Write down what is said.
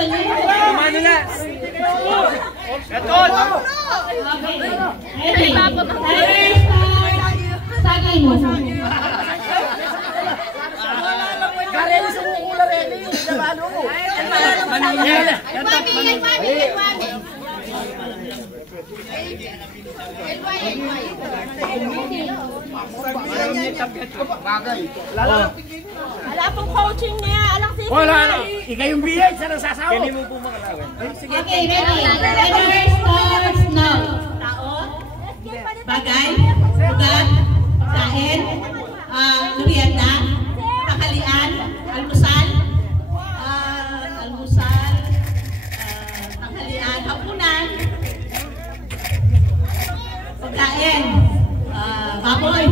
Kumano na. Gatot. Ready. Sagay mo. Kareli sa mukula Reli. Nabalo. Wala pong coaching niya. Alang sisi. Wala na. Ikaw yung biyay sa nasasawa. Kami mo po makalawin. Okay, ready. Timer starts now. Taon, bagay, lugar, sain, merienda, tanghalian, almusal, tanghalian, hapunan, pagkain, baboy,